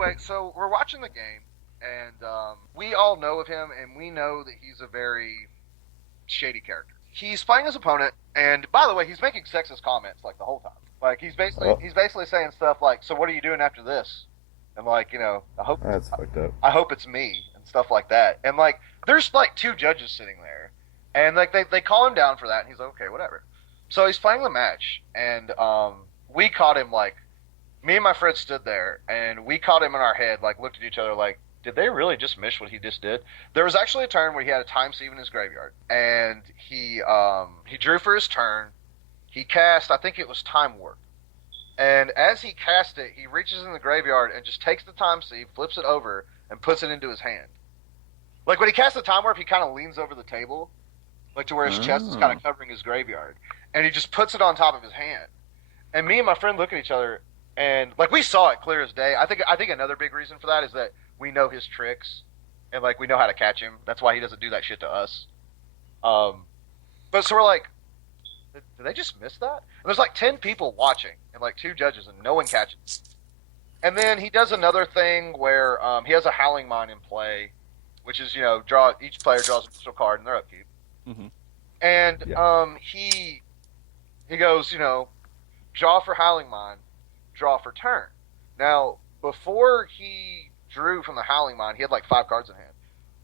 anyway, so we're watching the game, and we all know of him, and we know that he's a very shady character. He's playing his opponent, and by the way, he's making sexist comments like the whole time. Like he's basically saying stuff like, "So what are you doing after this?" And like, That's fucked up. I hope it's me and stuff like that. And like, there's like two judges sitting there, and like they call him down for that, and he's like, okay, whatever. So he's playing the match, and we caught him like, me and my friend stood there, and we caught him in our head, like looked at each other like, did they really just miss what he just did? There was actually a turn where he had a time sieve in his graveyard, and he drew for his turn. He cast, I think it was Time Warp. And as he cast it, he reaches in the graveyard and just takes the time sieve, flips it over, and puts it into his hand. Like when he casts the Time Warp, he kind of leans over the table, like to where his chest is kind of covering his graveyard. And he just puts it on top of his hand. And me and my friend look at each other, and like we saw it clear as day. I think another big reason for that is that we know his tricks, and like we know how to catch him. That's why he doesn't do that shit to us. But so we're like, did they just miss that? And there's like 10 people watching and like 2 judges, and no one catches. And then he does another thing where he has a Howling Mine in play, which is each player draws a special card in their upkeep. Mm-hmm. And he goes, draw for Howling Mine, draw for turn. Now before he drew from the Howling Mine, he had like 5 cards in hand.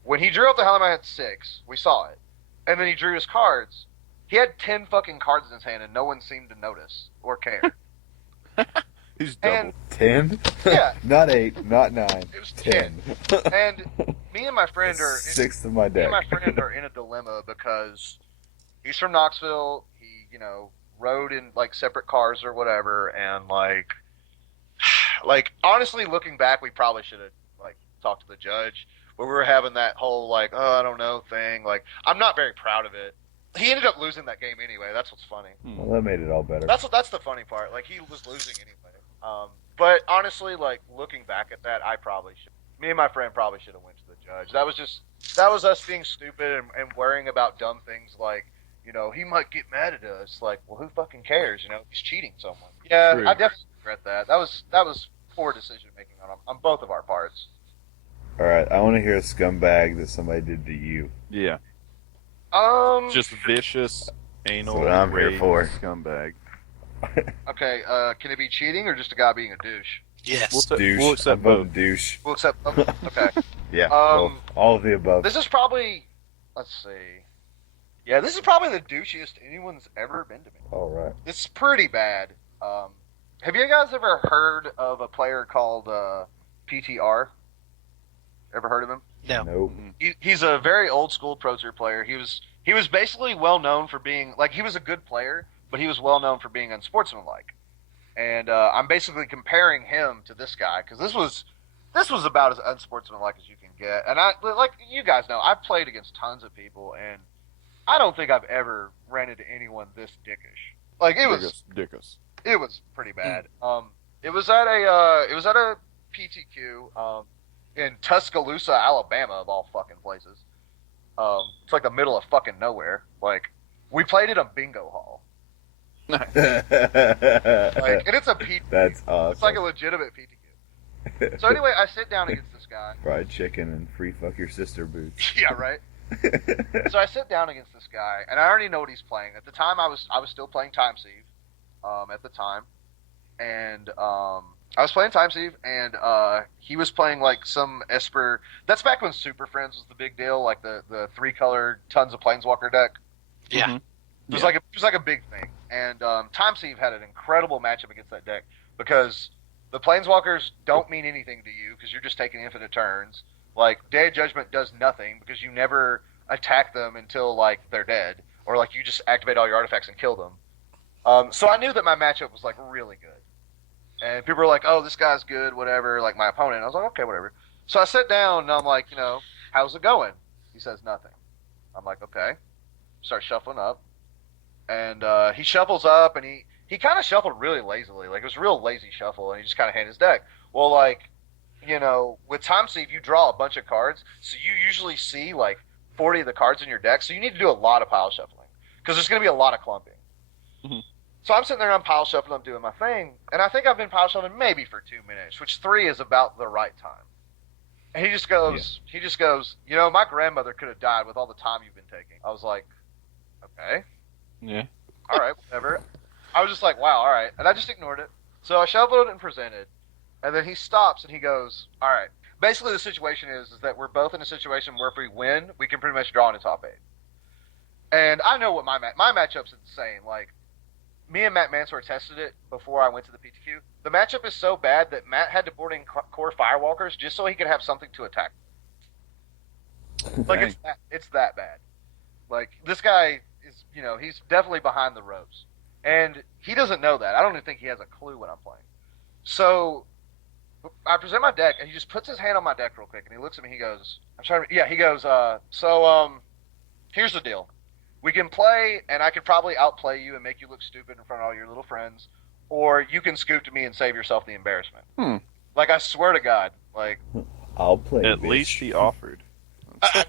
When he drew up the Howling Mine, he had 6. We saw it, and then he drew his cards. He had 10 fucking cards in his hand, and no one seemed to notice or care. He's double. 10? Yeah. Not 8, not 9. It was 10. And me and my friend are sixth of my deck. Me and my friend are in a dilemma because he's from Knoxville. He, rode in like separate cars or whatever, and like honestly, looking back, we probably should have like talked to the judge. But we were having that whole like, I don't know thing. Like, I'm not very proud of it. He ended up losing that game anyway. That's what's funny. Well, that made it all better. That's the funny part. Like, he was losing anyway. But honestly, like looking back at that, me and my friend probably should have went to the judge. That was us being stupid and worrying about dumb things like, he might get mad at us. Like, well, who fucking cares? He's cheating someone. Yeah, True. I definitely regret that. That was poor decision making on both of our parts. All right, I want to hear a scumbag that somebody did to you. Yeah. Just vicious, anal, That's what I'm here raped for. scumbag. Okay, can it be cheating or just a guy being a douche? Yes. Douche. We'll accept I'm both. voting douche. We'll accept. Okay. Yeah, both. All of the above. This is probably. Let's see. Yeah, this is probably the douchiest anyone's ever been to me. All right. It's pretty bad. Have you guys ever heard of a player called PTR? Ever heard of him? No. Nope. He's a very old school Pro Tour player. He was basically well known for being like he was a good player, but he was well known for being unsportsmanlike. And I'm basically comparing him to this guy because this was about as unsportsmanlike as you can get. And I like you guys know I've played against tons of people, and I don't think I've ever ran into anyone this dickish. Like it was pretty bad. It was at a PTQ in Tuscaloosa, Alabama, of all fucking places. It's like the middle of fucking nowhere. Like we played at a bingo hall. That's And it's a PTQ. awesome. It's like a legitimate PTQ. So anyway, I sit down against this guy. Fried chicken and free fuck your sister boots. Yeah, right. So I sit down against this guy, and I already know what he's playing. At the time, I was still playing Time Sieve. At the time, and I was playing Time Sieve, and he was playing like some Esper. That's back when Super Friends was the big deal, like the 3-color tons of Planeswalker deck. Yeah. Mm-hmm. It was like a big thing, and Time Sieve had an incredible matchup against that deck because the Planeswalkers don't mean anything to you because you're just taking infinite turns. Like Day of Judgment does nothing because you never attack them until like they're dead, or like you just activate all your artifacts and kill them. So I knew that my matchup was like really good, and people were like, "Oh, this guy's good, whatever." Like my opponent, I was like, "Okay, whatever." So I sit down and I'm like, "How's it going?" He says nothing. I'm like, "Okay." Start shuffling up. And he shuffles up, and he kind of shuffled really lazily. Like, it was a real lazy shuffle, and he just kind of handed his deck. Well, like, with Time Sieve, you draw a bunch of cards, so you usually see, like, 40 of the cards in your deck, so you need to do a lot of pile shuffling, because there's going to be a lot of clumping. Mm-hmm. So I'm sitting there, I'm pile shuffling, I'm doing my thing, and I think I've been pile shuffling maybe for 2 minutes, which 3 is about the right time. And he just goes, my grandmother could have died with all the time you've been taking. I was like, okay. Yeah. All right, whatever. I was just like, wow, all right. And I just ignored it. So I shuffled it and presented. And then he stops and he goes, all right. Basically, the situation is that we're both in a situation where if we win, we can pretty much draw in the top 8. And I know what my matchup's insane. Like, me and Matt Mansour tested it before I went to the PTQ. The matchup is so bad that Matt had to board in core Firewalkers just so he could have something to attack. Like, it's that bad. Like, this guy is, he's definitely behind the ropes. And he doesn't know that. I don't even think he has a clue what I'm playing. So I present my deck, and he just puts his hand on my deck real quick, and he looks at me, he goes, here's the deal. We can play, and I could probably outplay you and make you look stupid in front of all your little friends, or you can scoop to me and save yourself the embarrassment. Like, I swear to God, like... I'll play, At least he offered. And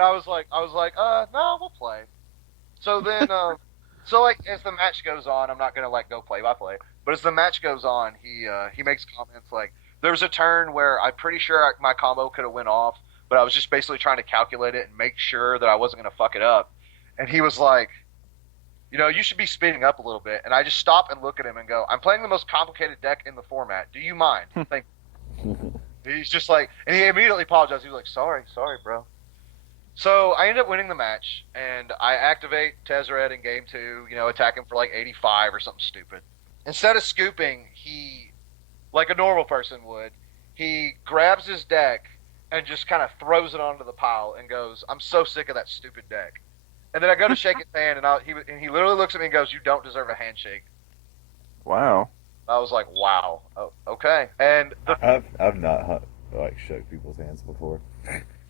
I was like, no, we'll play. So then, as the match goes on, I'm not going to, go play by play, but as the match goes on, he makes comments like, there was a turn where I'm pretty sure my combo could have went off, but I was just basically trying to calculate it and make sure that I wasn't going to fuck it up. And he was like, you should be speeding up a little bit. And I just stop and look at him and go, I'm playing the most complicated deck in the format. Do you mind? Thank you. He's just like, and he immediately apologized. He was like, sorry, bro. So I end up winning the match, and I activate Tezzeret in game 2, attack him for 85 or something stupid. Instead of scooping, he, like a normal person would, he grabs his deck and just kind of throws it onto the pile and goes, I'm so sick of that stupid deck. And then I go to shake his hand, and he literally looks at me and goes, you don't deserve a handshake. Wow. I was like, wow, oh, okay. And I've not shook people's hands before.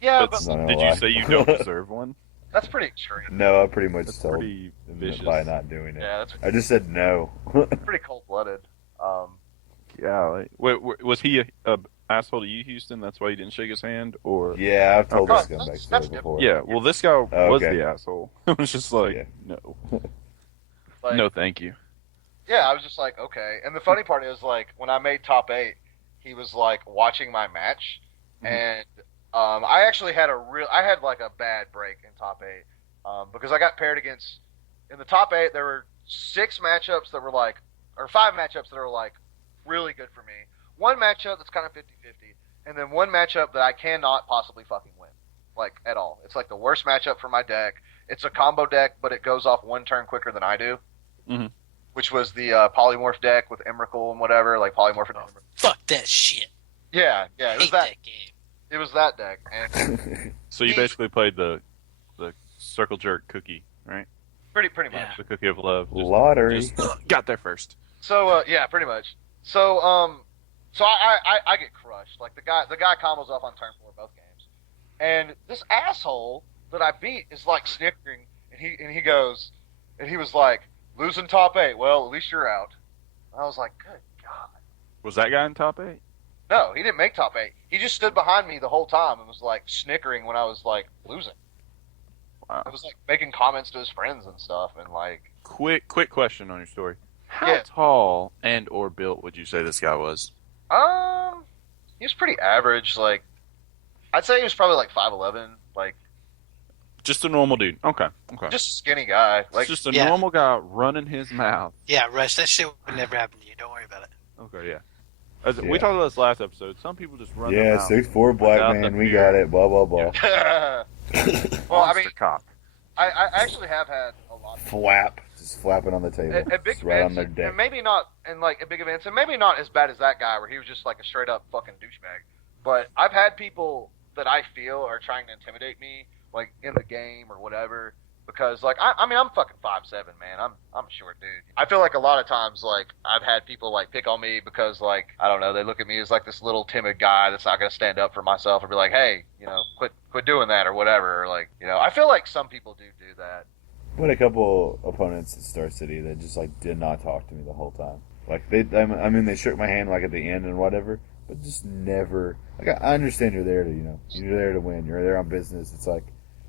Yeah, but did you say you don't deserve one? That's pretty extreme. No, I pretty much That's told pretty him vicious. by not doing it. Yeah, that's I just said no. pretty cold-blooded. Yeah. Was he a asshole to you, Houston? That's why you didn't shake his hand, or? Yeah, I've told Okay. this scumbag That's story good. before. Yeah. Well, this guy was okay. the asshole. It was just like, Yeah. no, Like, no, thank you. Yeah, I was just like, okay. And the funny part is, when I made top 8, he was watching my match, and I actually had a bad break in top 8 because I got paired against, in the top 8 there were 6 matchups that were or 5 matchups that are really good for me. One matchup that's kind of 50-50, and then one matchup that I cannot possibly fucking win, at all. It's the worst matchup for my deck. It's a combo deck, but it goes off 1 turn quicker than I do. Which was the polymorph deck with Emrakul and whatever, polymorph and Emrakul. Fuck that shit. Yeah, it was Hate that. that game. It was that deck, and So you basically played the circle jerk cookie, right? pretty much. Yeah. The cookie of love. Lottery. Just got there first. So yeah, pretty much. So I get crushed. The guy combos off on turn 4 both games, and this asshole that I beat is snickering, and he was like, losing top 8. Well, at least you're out. I was like, good God. Was that guy in top 8? No, he didn't make top 8. He just stood behind me the whole time and was snickering when I was losing. Wow. I was making comments to his friends and stuff, and Quick question on your story. How Yeah. tall and or built would you say this guy was? he was pretty average. I'd say he was probably 5'11", Just a normal dude. Okay. just a skinny guy. Just a Yeah. normal guy running his mouth. Yeah, Rush, that shit would never happen to you. Don't worry about it. Okay, yeah. We Yeah. talked about this last episode. Some people just run their Yeah, mouth 6'4" black without man, the we fear. got it, blah, blah, blah. well, I mean, Monster cock. I actually have had a lot of Flap. Just flapping on the table. at big Just right on events, their deck. and maybe not in at big events, and maybe not as bad as that guy where he was just a straight up fucking douchebag. But I've had people that I feel are trying to intimidate me, in the game or whatever, because I mean I'm fucking 5'7", man. I'm a short dude. I feel a lot of times I've had people pick on me because I don't know, they look at me as this little timid guy that's not gonna stand up for myself and be like, hey, quit doing that or whatever. Or I feel some people do that. I had a couple opponents at Star City that just did not talk to me the whole time. They shook my hand at the end and whatever, but just never. I understand you're there to you're there to win. You're there on business. It's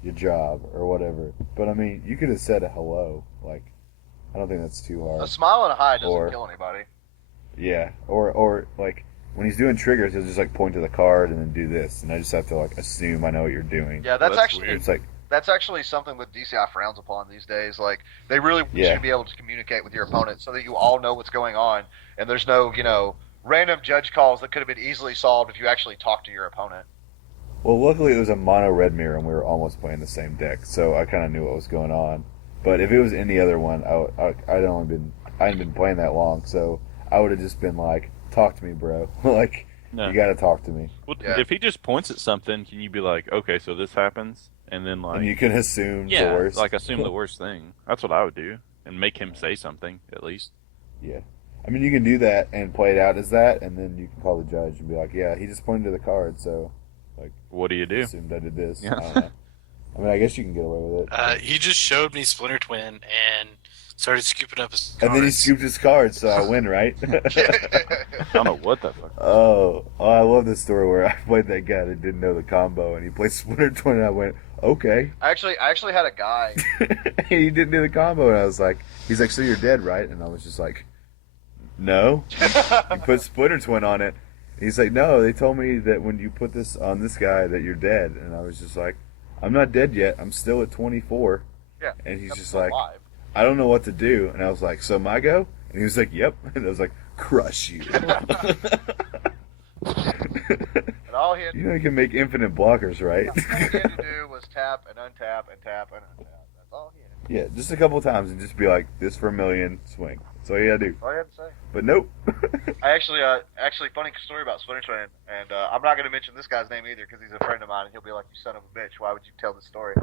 your job or whatever. But I mean, you could have said a hello. I don't think that's too A hard. smile and a high doesn't Or- kill anybody. Yeah, or like when he's doing triggers, he'll just like point to the card and then do this, and I just have to like assume I know what you're doing. Yeah, that's That's actually weird. It's like that's actually something that DCI frowns upon these days. Like they really want you Yeah. to be able to communicate with your opponent so that you all know what's going on, and there's no random judge calls that could have been easily solved if you actually talked to your opponent. well, luckily it was a mono red mirror, and we were almost playing the same deck, so I kind of knew what was going on. But if it was any other one, I hadn't been playing that long, so I would have just been like, "Talk to me, bro. Like No. you got to talk to me." Well, Yeah. if he just points at something, can you be like, okay, so this happens, and then like, And you can assume the yeah, worst. like assume the worst thing. That's what I would do, and make him say something at least. Yeah. I mean, you can do that and play it out as that, and then you can call the judge and be like, "Yeah, he just pointed to the card, so What do you do? assumed I did this." Yeah. I don't know. I mean, I guess you can get away with it. He just showed me Splinter Twin and started scooping up his And then he cards. scooped his cards, so I win, right? I don't know what the fuck. oh, I love this story where I played that guy that didn't know the combo, and he played Splinter Twin, and I went, "Okay." I actually had a guy. He didn't do the combo, and I was like, he's like, "So you're dead, right?" And I was just like, "No." He put Splinter Twin on it. He's like, "No, they told me that when you put this on this guy that you're dead." And I was just like, "I'm not dead yet. I'm still at 24." Yeah, And he's I'm just still like, alive. "I don't know what to do." And I was like, "So my go?" And he was like, "Yep." And I was like, "Crush you." And all he had You know you can make infinite blockers, right? all he had to do was tap and untap and tap and untap. That's all he had. Yeah, just a couple times and just be like, "This for a million, swing." That's all you gotta do. All he had to say. But nope. I actually funny story about Splinter Twin, and I'm not going to mention this guy's name either because he's a friend of mine, and he'll be like, "You son of a bitch! Why would you tell this story?"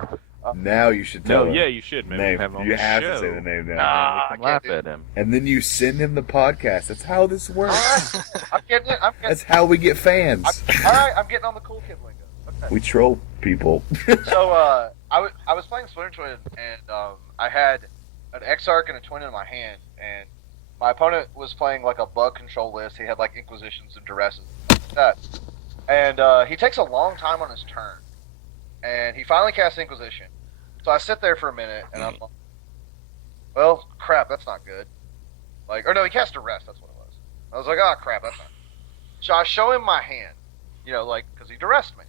Now you should tell No, him yeah, you should. Maybe name. have him on You the have show. to say the name now. Nah, I we can't can laugh do at him. And then you send him the podcast. That's how this All works. right, I'm getting it. That's how we get fans. All right, I'm getting on the cool kid lingo. Okay. We troll people. So I was playing Splinter Twin, and I had an Exarch and a Twin in my hand, and my opponent was playing like a bug control list. He had like Inquisitions and Duresses, like that. And he takes a long time on his turn, and he finally casts Inquisition. So I sit there for a minute, and I'm like, "Well, crap, that's not good." Like, or no, he cast Duress. That's what it was. I was like, "Oh crap, that's not." So I show him my hand, like because he Duressed me.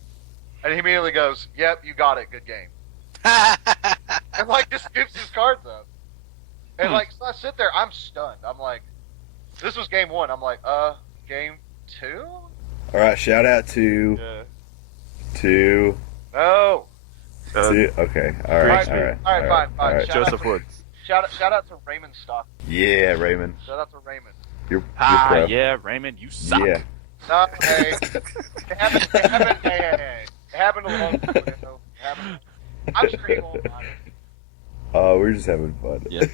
And he immediately goes, "Yep, you got it. Good game." And like just scoops his cards up. And like so I sit there, I'm stunned. I'm like, this was game one. I'm like, game two? All right, shout out to Yeah. No. Okay, all right, Fine. all right. Shout Joseph out to- Woods. Shout out to Raymond Stock. Yeah, Raymond, Shout out to Raymond. you're Ah, pro. yeah, Raymond, you suck. Yeah, No, hey. It happened a long time ago. It happened. I'm sure he won't mind it. we're just having fun. Yeah.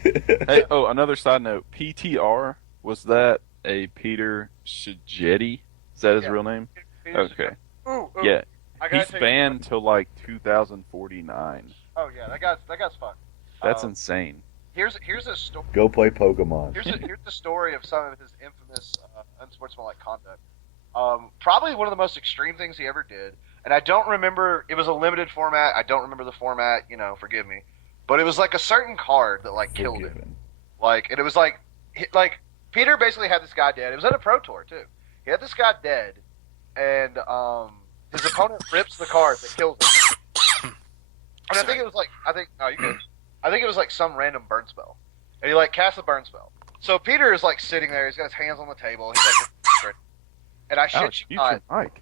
Hey, oh, another side note. PTR, was that a Peter Shigetti? Is that his Yeah. real name? Peter's- Okay. Ooh, Yeah. I gotta He's tell you- banned till like 2049. Oh yeah, that guy's fucked. That's insane. Here's a story. Go play Pokemon. Here's the story of some of his infamous unsportsmanlike conduct. Probably one of the most extreme things he ever did, and I don't remember. It was a limited format. I don't remember the format. Forgive me, but it was like a certain card that like killed him. Forgiven. Like, and it was like Peter basically had this guy dead. It was at a pro tour too. He had this guy dead, and his opponent rips the card that kills him. And I think it was like I think it was like some random burn spell, and he like casts a burn spell. So Peter is like sitting there. He's got his hands on the table. He's like, and I shit Ouch, you you not. should Mike.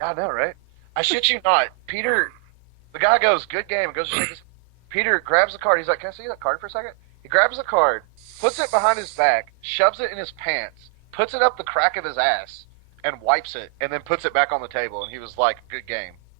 I know, right? I shit you not. Peter, the guy goes, "Good game," and goes to shake his. Peter grabs the card. He's like, "Can I see that card for a second?" He grabs the card, puts it behind his back, shoves it in his pants, puts it up the crack of his ass, and wipes it, and then puts it back on the table. And he was like, "Good game."